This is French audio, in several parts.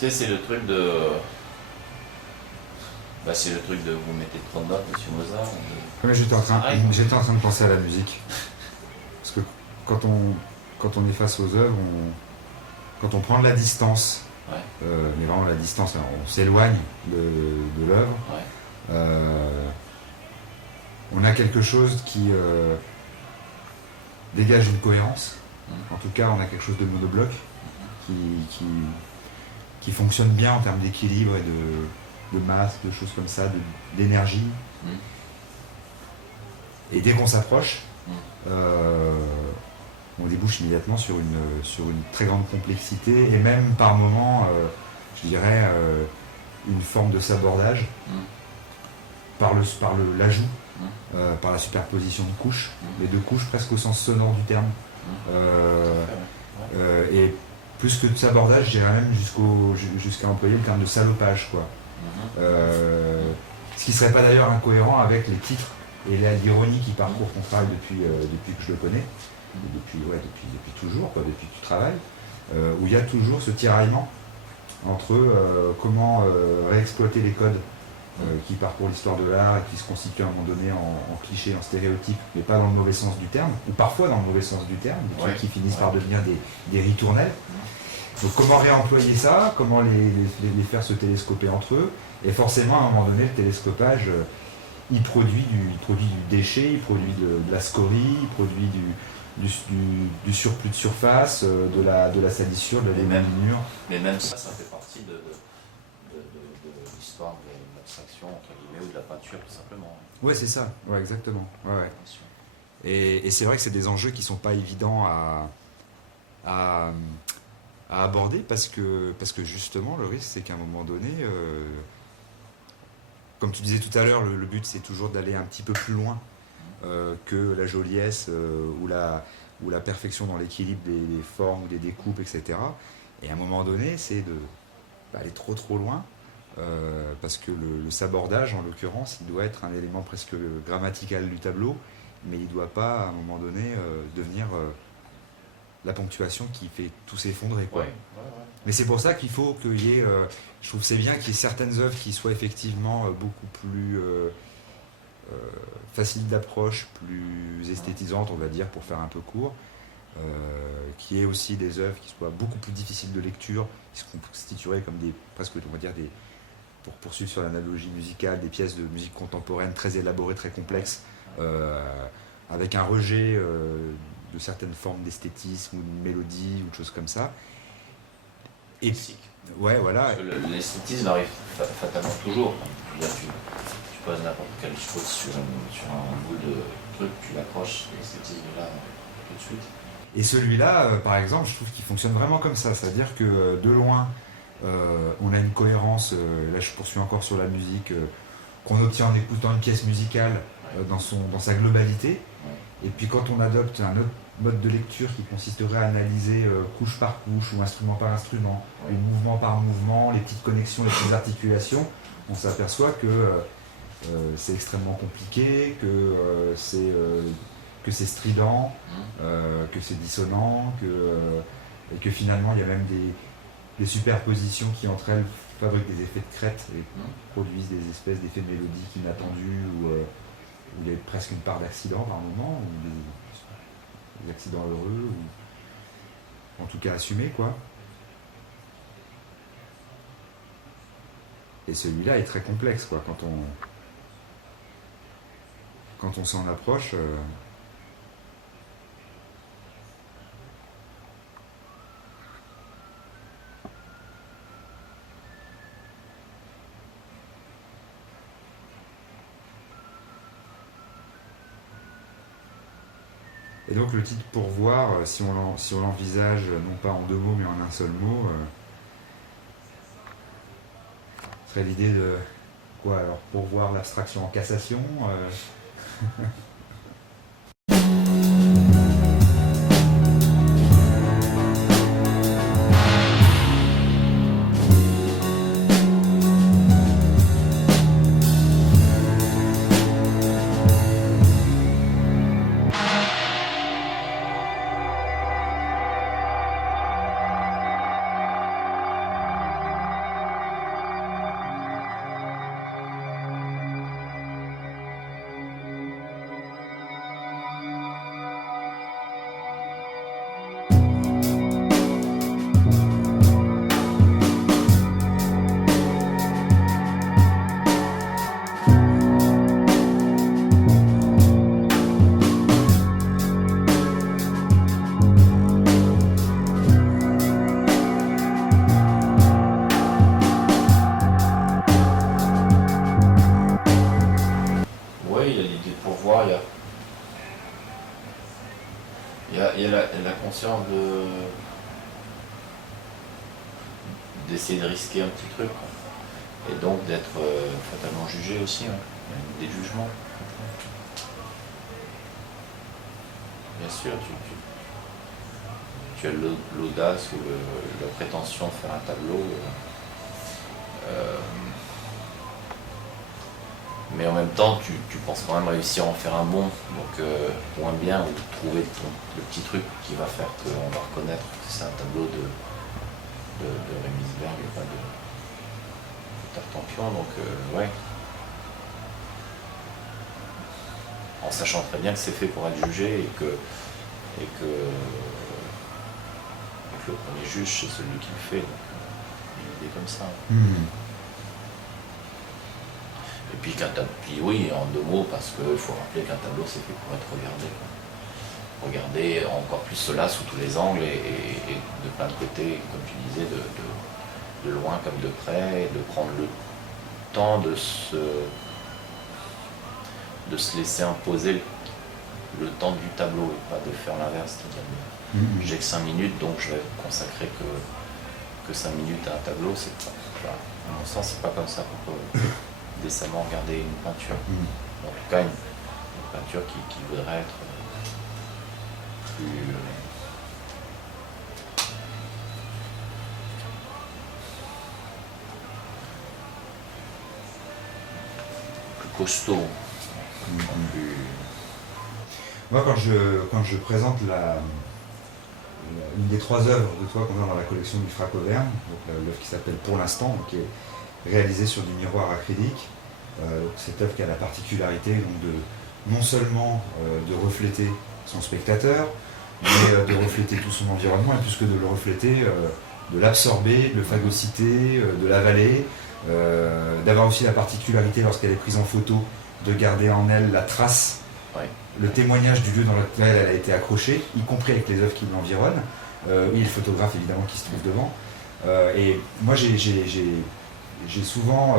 Tu sais, c'est le truc de. Bah, c'est le truc de vous mettez trop de notes, monsieur Mozart. Mais j'étais en train de penser à la musique. Parce que quand on est face aux œuvres, quand on prend de la distance, Ouais. mais vraiment la distance, alors on s'éloigne de l'œuvre, Ouais. on a quelque chose qui dégage une cohérence. En tout cas, on a quelque chose de monobloc qui fonctionne bien en termes d'équilibre et de masse, de choses comme ça, d'énergie. Et dès qu'on s'approche, on débouche immédiatement sur une très grande complexité et même par moments, je dirais, une forme de sabordage par l'ajout, par la superposition de couches, mais de couches presque au sens sonore du terme. Et plus que de sabordage, je dirais même jusqu'à employer le terme de salopage, quoi. Ce qui ne serait pas d'ailleurs incohérent avec les titres et l'ironie qui parcourt ton travail depuis que je le connais, depuis toujours, quoi, depuis que tu travailles, où il y a toujours ce tiraillement entre comment réexploiter les codes qui parcourent l'histoire de l'art et qui se constituent à un moment donné en clichés, en stéréotypes, mais pas dans le mauvais sens du terme, ou parfois dans le mauvais sens du terme, qui finissent par devenir des ritournelles. Donc comment réemployer ça, comment les faire se télescoper entre eux, et forcément à un moment donné le télescopage il produit du déchet, il produit de la scorie, il produit du surplus de surface, de la salissure, de l'émure. Mais même ça fait partie de l'histoire de l'abstraction, entre guillemets, ou de la peinture, tout simplement. Ouais, c'est ça, ouais, exactement. Ouais. Et c'est vrai que c'est des enjeux qui ne sont pas évidents à aborder parce que justement, le risque, c'est qu'à un moment donné, comme tu disais tout à l'heure, le but, c'est toujours d'aller un petit peu plus loin que la joliesse ou la perfection dans l'équilibre des formes ou des découpes, etc. Et à un moment donné, c'est d'aller trop loin parce que le sabordage, en l'occurrence, il doit être un élément presque grammatical du tableau, mais il ne doit pas, à un moment donné, devenir la ponctuation qui fait tout s'effondrer, quoi. Ouais. Mais c'est pour ça qu'il faut qu'il y ait, je trouve que c'est bien qu'il y ait certaines œuvres qui soient effectivement beaucoup plus faciles d'approche, plus esthétisantes, on va dire, pour faire un peu court, qu'il y ait aussi des œuvres qui soient beaucoup plus difficiles de lecture, qui se constitueraient comme presque, on va dire, pour poursuivre sur l'analogie musicale, des pièces de musique contemporaine très élaborées, très complexes, avec un rejet de certaines formes d'esthétisme ou de mélodie ou de choses comme ça. Et ouais, voilà. L'esthétisme arrive fatalement toujours. Tu poses n'importe quelle chose sur un bout de truc, tu l'accroches, l'esthétisme est là tout de suite. Et celui-là, par exemple, je trouve qu'il fonctionne vraiment comme ça. C'est-à-dire que de loin, on a une cohérence, là je poursuis encore sur la musique, qu'on obtient en écoutant une pièce musicale dans sa globalité. Et puis quand on adopte un autre mode de lecture qui consisterait à analyser couche par couche ou instrument par instrument, ou mouvement par mouvement, les petites connexions, les petites articulations, on s'aperçoit que c'est extrêmement compliqué, que c'est strident, que c'est dissonant, et que finalement il y a même des superpositions qui entre elles fabriquent des effets de crête et produisent des espèces d'effets de mélodie inattendus où il y a presque une part d'accident par moment, ou des accidents heureux, ou en tout cas assumés, quoi. Et celui-là est très complexe, quoi, quand on s'en approche. Et donc le titre pourvoir, si on l'envisage non pas en deux mots mais en un seul mot, serait l'idée de quoi alors pourvoir l'abstraction en cassation conscience d'essayer de risquer un petit truc, quoi. Et donc d'être fatalement jugé aussi, ouais. Des jugements. Bien sûr, tu as l'audace ou la prétention de faire un tableau, mais en même temps tu penses quand même réussir à en faire un bon, donc ou un bien, ou trouver le petit truc qui va faire qu'on va reconnaître que c'est un tableau de Rémy Sberg et pas de Tartampion, donc ouais. En sachant très bien que c'est fait pour être jugé et que le premier juge c'est celui qui le fait, donc il est comme ça. Et puis puis oui, en 2 mots, parce qu'il faut rappeler qu'un tableau c'est fait pour être regardé, quoi. Regarder encore plus cela sous tous les angles et de plein de côtés, comme tu disais, de loin comme de près, de prendre le temps de se laisser imposer le temps du tableau et pas de faire l'inverse, c'est-à-dire j'ai que 5 minutes donc je vais consacrer que 5 minutes à un tableau, c'est pas, enfin, à mon sens c'est pas comme ça qu'on peut décemment regarder une peinture, en tout cas une peinture qui voudrait être plus costaud. Moi, quand je présente une des 3 œuvres de toi qu'on a dans la collection du Frac Auvergne, l'œuvre qui s'appelle Pour l'instant, qui est réalisée sur du miroir acrylique, cette œuvre qui a la particularité donc, non seulement de refléter son spectateur, mais de refléter tout son environnement, et plus que de le refléter, de l'absorber, de le phagocyter, de l'avaler, d'avoir aussi la particularité, lorsqu'elle est prise en photo, de garder en elle la trace, le témoignage du lieu dans lequel elle a été accrochée, y compris avec les œuvres qui l'environnent, et le photographe évidemment qui se trouve devant. Et moi j'ai souvent...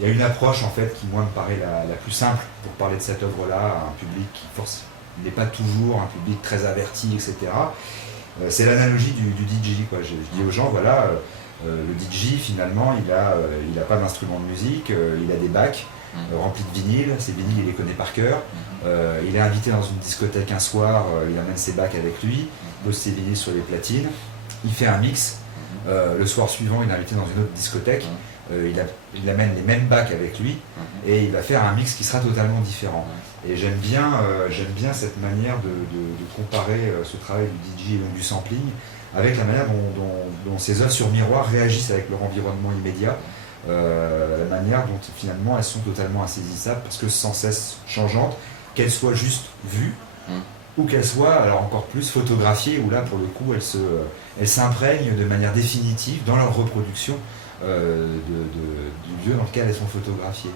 il y a une approche en fait qui moi me paraît la plus simple pour parler de cette œuvre-là à un public qui n'est pas toujours un public très averti, etc. C'est l'analogie du DJ, quoi. Je dis aux gens, voilà, le DJ finalement il a pas d'instrument de musique, il a des bacs remplis de vinyles, ces vinyles il les connaît par cœur, il est invité dans une discothèque un soir, il amène ses bacs avec lui, pose ses vinyles sur les platines, il fait un mix, le soir suivant il est invité dans une autre discothèque, il amène les mêmes bacs avec lui et il va faire un mix qui sera totalement différent. Et j'aime bien cette manière de comparer ce travail du DJ et donc du sampling avec la manière dont ces œuvres sur miroir réagissent avec leur environnement immédiat, la manière dont finalement elles sont totalement insaisissables parce que sans cesse changeantes, qu'elles soient juste vues ou qu'elles soient alors encore plus photographiées, où là pour le coup elles s'imprègnent de manière définitive dans leur reproduction du lieu dans lequel elles sont photographiées.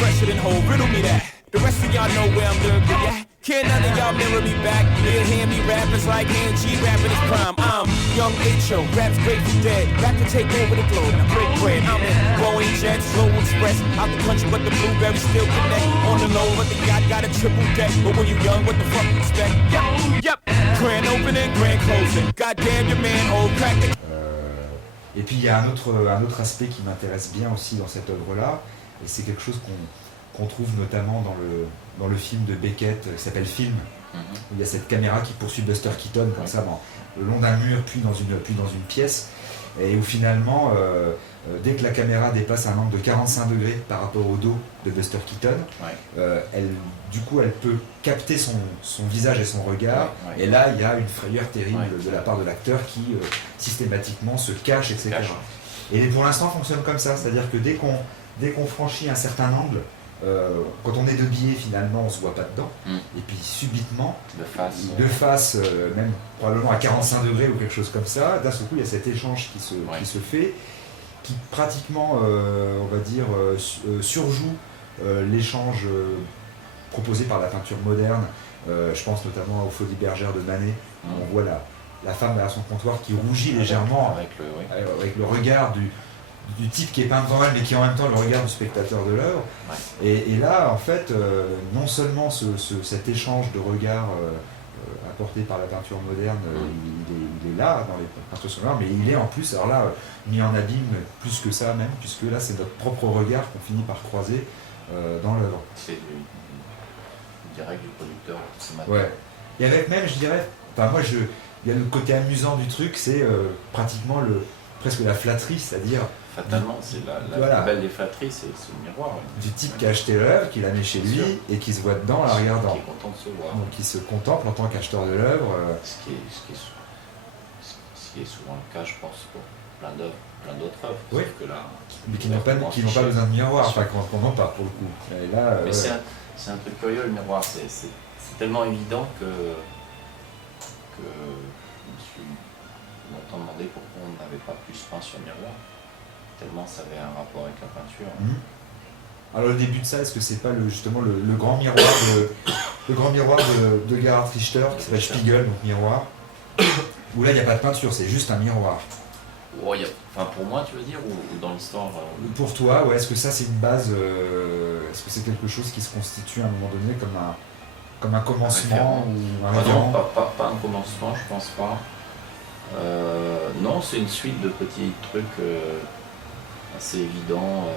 Fresher than whole, riddle me that. The rest of y'all know where I'm lurking at. Can't none of y'all mirror me back. Yeah, hear me rap, it's like G rapping his prime. I'm young H.O., rap's Grateful Dead. Back to take over the globe, now break bread. I'm in Boeing Jets, Slow Express. Out the country, but the blueberries still connect. On the low, but the yacht got a triple deck. But when you young, what the fuck you expect? Yep. Grand opening, grand closing. Goddamn your manhole, crack the... Et puis il y a un autre aspect qui m'intéresse bien aussi dans cette œuvre-là, et c'est quelque chose qu'on trouve notamment dans le film de Beckett qui s'appelle Film, où il y a cette caméra qui poursuit Buster Keaton comme ça, le long d'un mur puis dans une pièce, et où finalement dès que la caméra dépasse un angle de 45 degrés par rapport au dos de Buster Keaton, elle peut capter son visage et son regard, et là il y a une frayeur terrible de la part de l'acteur qui systématiquement se cache, etc. Et pour l'instant fonctionne comme ça, c'est-à-dire que dès qu'on franchit un certain angle, quand on est de biais, finalement, on se voit pas dedans. Et puis subitement, de face, même probablement à 45 degrés ou quelque chose comme ça, d'un seul coup, il y a cet échange qui se fait, qui pratiquement, on va dire, surjoue l'échange proposé par la peinture moderne. Je pense notamment aux Folies bergères de Manet. On voit la femme derrière son comptoir qui rougit légèrement avec le regard du type qui est peint devant elle, mais qui en même temps le regard du spectateur de l'œuvre. Et là, en fait, non seulement cet échange de regards apporté par la peinture moderne, il est là dans les peintures sonores, mais il est en plus, alors là, mis en abîme plus que ça même, puisque là, c'est notre propre regard qu'on finit par croiser dans l'œuvre. C'est du direct du producteur. Ouais. Et avec même, je dirais, enfin moi, il y a le côté amusant du truc, c'est pratiquement presque la flatterie, c'est-à-dire... Fatalement, c'est la belle des flatteries, c'est le miroir. Du type qui a acheté l'œuvre, qui la met chez lui et qui se voit dedans en la regardant. Qui est content de se voir. Donc il se contemple en tant qu'acheteur de l'œuvre. Ce qui est souvent le cas, je pense, pour plein d'autres œuvres. Oui. Que là, mais qui n'ont pas besoin de miroir, enfin qu'on n'en pas pour le coup. Et là, mais c'est un truc curieux, le miroir. C'est tellement évident que je me suis longtemps demandé pourquoi on n'avait pas plus peint sur le miroir. Tellement ça avait un rapport avec la peinture. Alors le début de ça, est-ce que c'est pas justement le grand miroir de Gerhard Richter, qui s'appelle Spiegel, donc miroir, où là il n'y a pas de peinture, c'est juste un miroir. Enfin pour moi tu veux dire, ou dans l'histoire Pour toi, ouais, est-ce que ça c'est une base, est-ce que c'est quelque chose qui se constitue à un moment donné comme un commencement ou un référent? Non, pas un commencement, je pense pas. Non, c'est une suite de petits trucs assez évidents.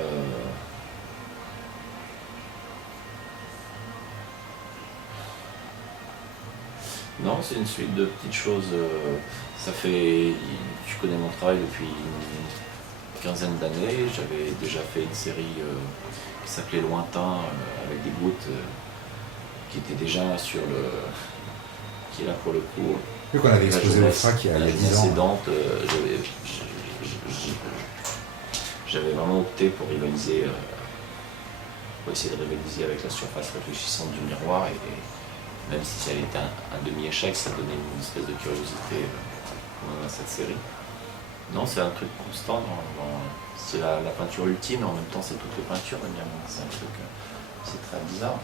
Non, c'est une suite de petites choses. Ça fait. Tu connais mon travail depuis une quinzaine d'années. J'avais déjà fait une série qui s'appelait Lointain, avec des gouttes qui étaient déjà sur le. Qui est là pour le coup. Qu'on avait exposé au FRAC il y a 10 ans. J'avais vraiment opté pour rivaliser, pour essayer de rivaliser avec la surface réfléchissante du miroir, et même si elle était un demi-échec, ça donnait une espèce de curiosité à cette série. Non, c'est un truc constant, c'est la peinture ultime, et en même temps c'est toutes les peintures, c'est un truc, c'est très bizarre.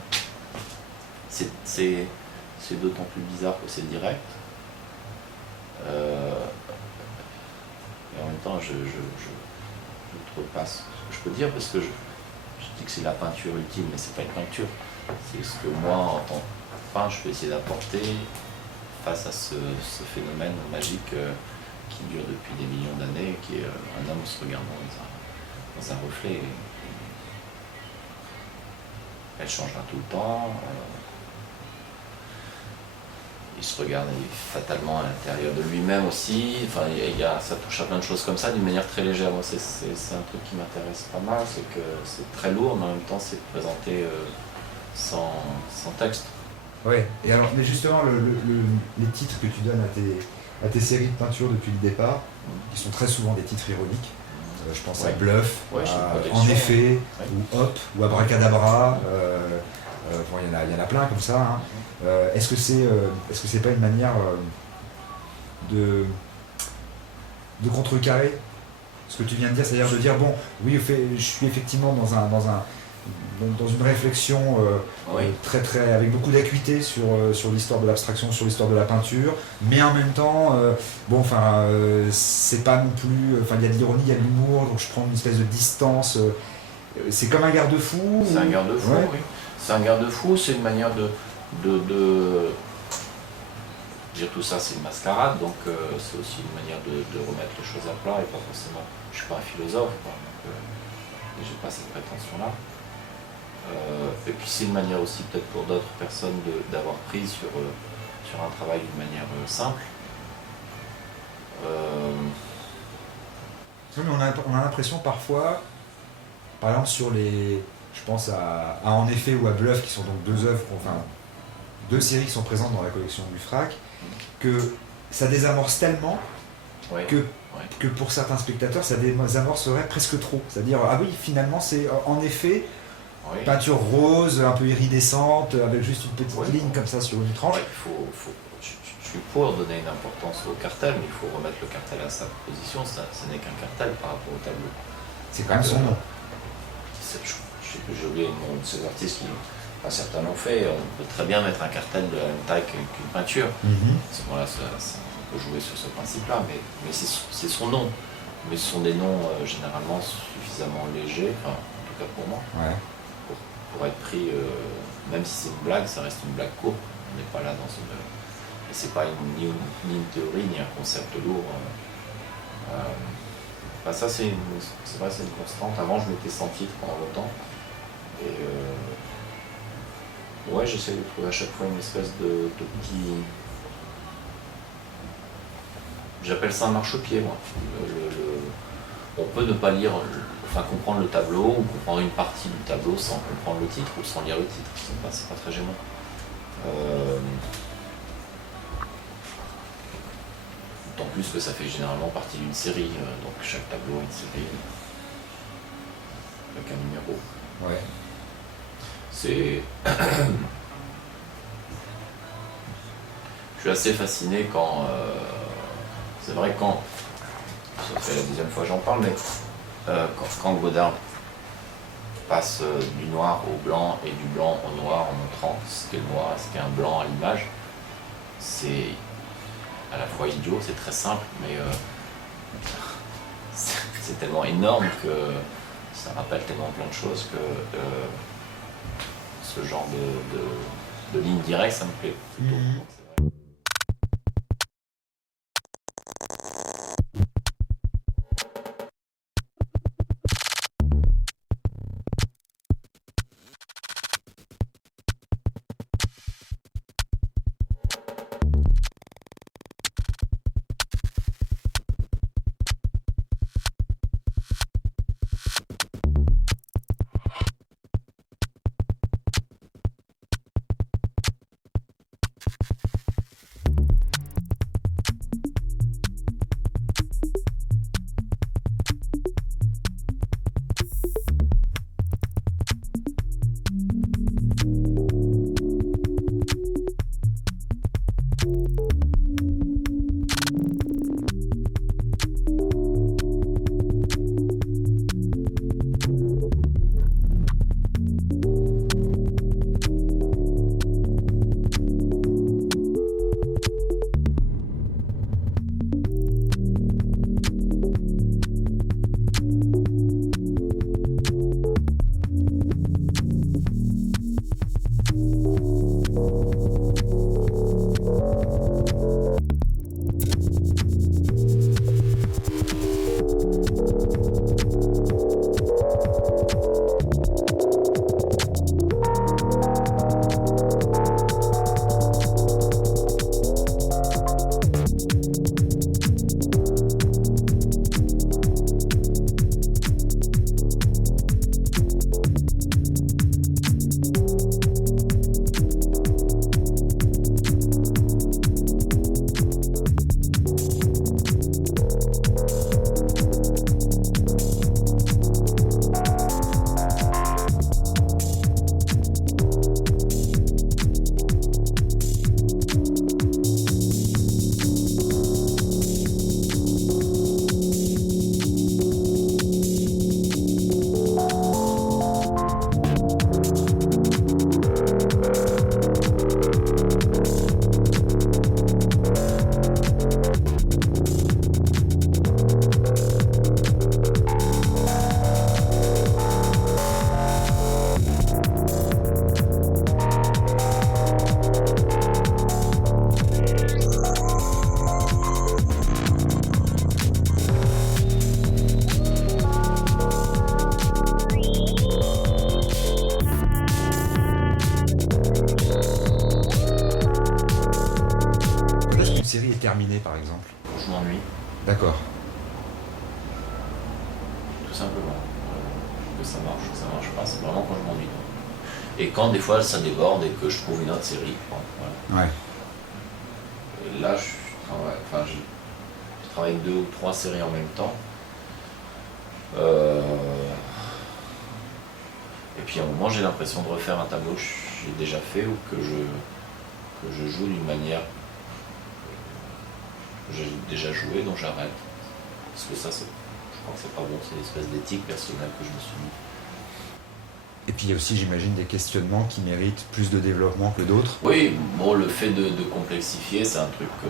C'est d'autant plus bizarre que c'est direct. Et en même temps, je repasse ce que je peux dire, parce que je dis que c'est la peinture ultime, mais c'est pas une peinture. C'est ce que moi, en tant que peintre, je peux essayer d'apporter face à ce phénomène magique qui dure depuis des millions d'années, qui est un homme se regardant dans un reflet. Elle changera tout le temps. Il se regarde fatalement à l'intérieur de lui-même aussi. Enfin, ça touche à plein de choses comme ça d'une manière très légère. Moi, c'est un truc qui m'intéresse pas mal, c'est que c'est très lourd, mais en même temps, c'est présenté sans texte. Oui, et alors, mais justement, les titres que tu donnes à tes séries de peinture depuis le départ, qui sont très souvent des titres ironiques. Je pense à Bluff, En effet, ou Hop, ou Abracadabra. Il y en a plein comme ça. Hein. Est-ce que c'est pas une manière de contrecarrer ce que tu viens de dire, c'est-à-dire de dire bon, oui, je suis effectivement dans une réflexion très très avec beaucoup d'acuité sur l'histoire de l'abstraction, sur l'histoire de la peinture, mais en même temps, c'est pas non plus, il y a de l'ironie, il y a de l'humour, donc je prends une espèce de distance. C'est comme un garde-fou. C'est un garde-fou, oui. C'est un garde-fou, c'est une manière de dire tout ça, c'est une mascarade, donc c'est aussi une manière de remettre les choses à plat, et pas forcément. Je suis pas un philosophe, quoi, donc j'ai pas cette prétention-là. Et puis c'est une manière aussi peut-être pour d'autres personnes d'avoir prise sur un travail d'une manière simple. Oui, mais on a l'impression parfois, par exemple je pense à En effet ou à Bluff, qui sont donc deux séries qui sont présentes dans la collection du FRAC, que ça désamorce tellement que pour certains spectateurs ça désamorcerait presque trop. C'est-à-dire, ah oui, finalement c'est En effet, Oui. peinture rose, un peu iridescente, avec juste une petite Oui. ligne comme ça sur une tranche. Ouais, je suis pour donner une importance au cartel, mais il faut remettre le cartel à sa position. Ça, ce n'est qu'un cartel par rapport au tableau. C'est quand même son nom. J'ai oublié le nom de ces artistes qui, certains l'ont fait. On peut très bien mettre un cartel de la même taille qu'une peinture. Mhm. À ce moment-là, on peut jouer sur ce principe-là, mais c'est son nom. Mais ce sont des noms généralement suffisamment légers, enfin, en tout cas pour moi, Ouais. pour être pris, même si c'est une blague, ça reste une blague courte. On n'est pas là dans une. Et c'est pas ni une théorie, ni un concept lourd. Ça, c'est vrai, c'est une constante. Avant, je mettais 100 titres pendant longtemps. Et ouais, j'essaie de trouver à chaque fois une espèce de petit. J'appelle ça un marchepied, moi. On peut ne pas lire, comprendre le tableau, ou comprendre une partie du tableau sans comprendre le titre, ou sans lire le titre. C'est pas très gênant. D'autant plus que ça fait généralement partie d'une série, donc chaque tableau est une série avec un numéro. Ouais. Je suis assez fasciné quand. C'est vrai quand. Ça fait la deuxième fois que j'en parle, mais quand Godard passe du noir au blanc et du blanc au noir en montrant ce qu'est le noir et ce qu'est un blanc à l'image, c'est à la fois idiot, c'est très simple, mais c'est tellement énorme que ça rappelle tellement plein de choses que ce genre de ligne directe, ça me plaît plutôt. Mhm. Donc, c'est vrai. terminé par exemple? Je m'ennuie, D'accord. tout simplement. Que ça marche pas, c'est vraiment quand je m'ennuie. Et quand des fois ça déborde et que je trouve une autre série. Bon, voilà. Ouais. Et là, je travaille avec 2 ou 3 séries en même temps. Et puis à un moment, j'ai l'impression de refaire un tableau que j'ai déjà fait ou que je joue d'une manière que j'ai déjà joué, donc j'arrête. Parce que ça, je crois que c'est pas bon, c'est une espèce d'éthique personnelle que je me suis mis. Et puis il y a aussi, j'imagine, des questionnements qui méritent plus de développement que d'autres. Oui, bon, le fait de complexifier, c'est un truc que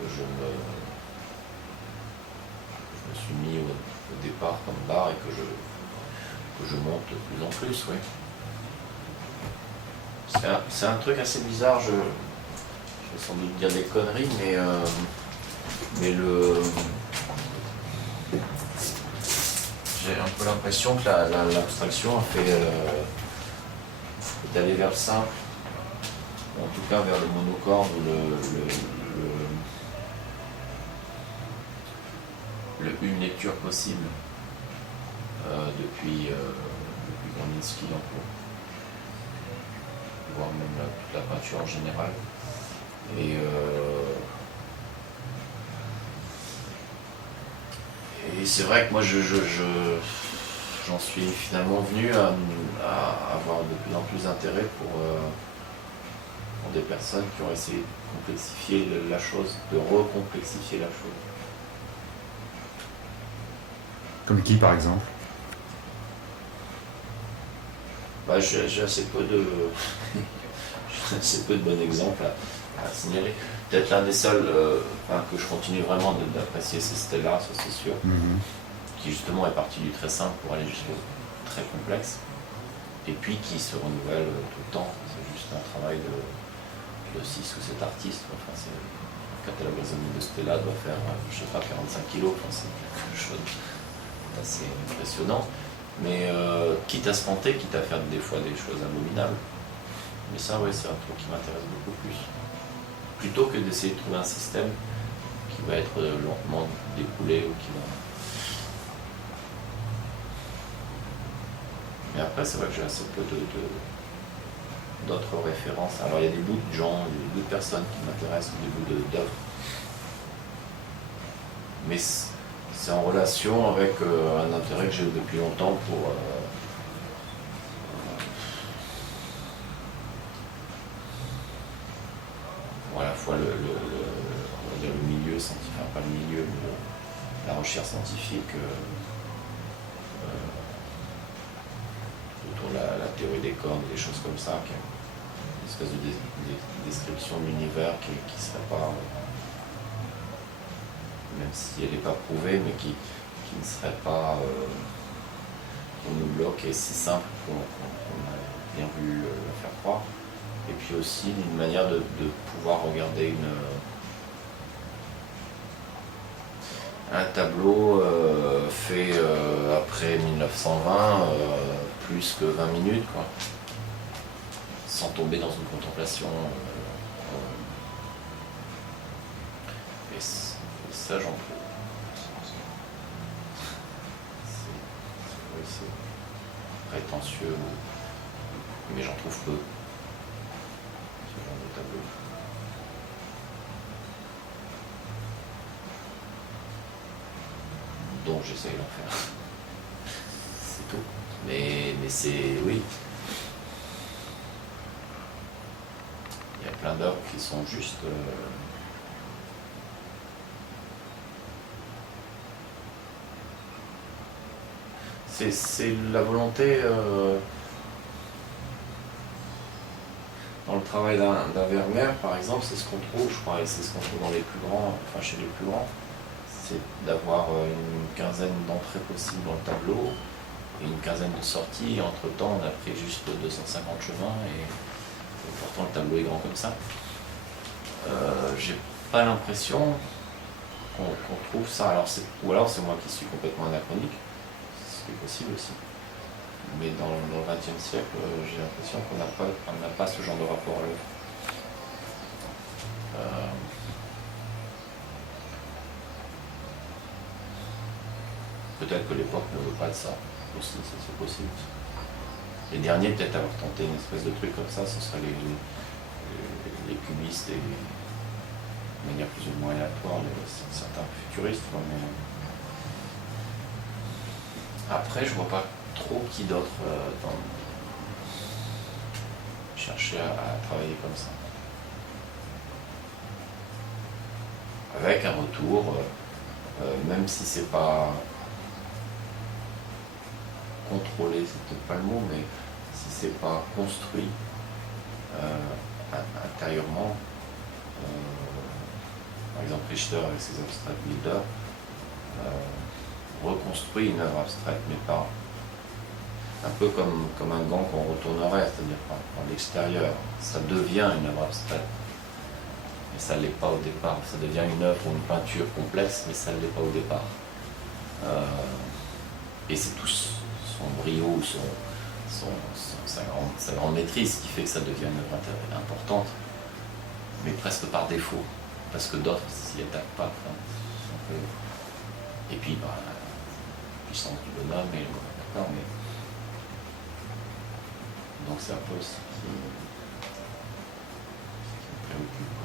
je me suis mis au départ comme barre et que je monte de plus en plus, oui. C'est un truc assez bizarre, je vais sans doute dire des conneries, mais j'ai un peu l'impression que l'abstraction a fait d'aller vers le simple, ou en tout cas vers le monocorde ou une lecture possible depuis Kandinsky en cours, voire même toute la peinture en général. Et c'est vrai que moi j'en suis finalement venu à avoir de plus en plus d'intérêt pour des personnes qui ont essayé de complexifier la chose, de recomplexifier la chose. Comme qui, par exemple? Bah, j'ai assez peu de bons exemples à signaler. Peut-être l'un des seuls que je continue vraiment d'apprécier, c'est Stellar, ça c'est sûr, qui justement est parti du très simple pour aller jusqu'au très complexe, et puis qui se renouvelle tout le temps. C'est juste un travail de 6 ou 7 artistes. Enfin, le catalogue de Stella doit faire, je sais pas, 45 kilos, enfin, c'est quelque chose d'assez impressionnant. Mais quitte à se planter, quitte à faire des fois des choses abominables. Mais ça, ouais, c'est un truc qui m'intéresse beaucoup plus. Plutôt que d'essayer de trouver un système qui va être lentement découlé ou qui va... Mais après, c'est vrai que j'ai assez peu d'autres références. Alors, il y a des bouts de gens, des bouts de personnes qui m'intéressent, des bouts d'œuvres. Mais c'est en relation avec un intérêt que j'ai depuis longtemps pour à la fois on va dire le milieu scientifique, enfin pas le milieu, mais la recherche scientifique autour de la théorie des cordes, des choses comme ça, qui est une espèce de description de l'univers qui ne serait pas, même si elle n'est pas prouvée, mais qui ne serait pas, qu'on nous bloque et si simple qu'on a bien voulu la faire croire. Et puis aussi d'une manière de pouvoir regarder un tableau fait après 1920, plus que 20 minutes, quoi, sans tomber dans une contemplation. Et ça, j'en trouve. C'est prétentieux, mais j'en trouve peu. Ce genre de tableau. Donc j'essaye d'en faire. C'est tout. Mais c'est... oui. Il y a plein d'œuvres qui sont juste... C'est la volonté... dans le travail d'un Vermeer, par exemple, c'est ce qu'on trouve, je crois, et c'est ce qu'on trouve dans les plus grands, enfin chez les plus grands, c'est d'avoir une quinzaine d'entrées possibles dans le tableau et une quinzaine de sorties. Entre-temps, on a pris juste 250 chemins et pourtant le tableau est grand comme ça. J'ai pas l'impression qu'on trouve ça. Ou alors c'est moi qui suis complètement anachronique, ce qui est possible aussi. Mais dans le XXe siècle, j'ai l'impression qu'on n'a pas ce genre de rapport à l'œuvre. Peut-être que l'époque ne veut pas de ça aussi, c'est possible. Les derniers, peut-être avoir tenté une espèce de truc comme ça, ce seraient les cubistes et de manière plus ou moins aléatoire, certains futuristes. Mais... Après, je vois pas trop qui d'autre chercher à travailler comme ça. Avec un retour, même si c'est pas contrôlé, c'est peut-être pas le mot, mais si c'est pas construit intérieurement, par exemple Richter avec ses abstract builders reconstruit une œuvre abstraite, mais pas un peu comme un gant qu'on retournerait, c'est-à-dire par l'extérieur, ça devient une œuvre abstraite. Mais ça ne l'est pas au départ. Ça devient une œuvre ou une peinture complexe, mais ça ne l'est pas au départ. Et c'est tout son brio, sa grande maîtrise qui fait que ça devient une œuvre importante, mais presque par défaut, parce que d'autres s'y attaquent pas. Et puis, puissance du bonhomme, et d'accord, mais donc c'est un peu ce qui me préoccupe.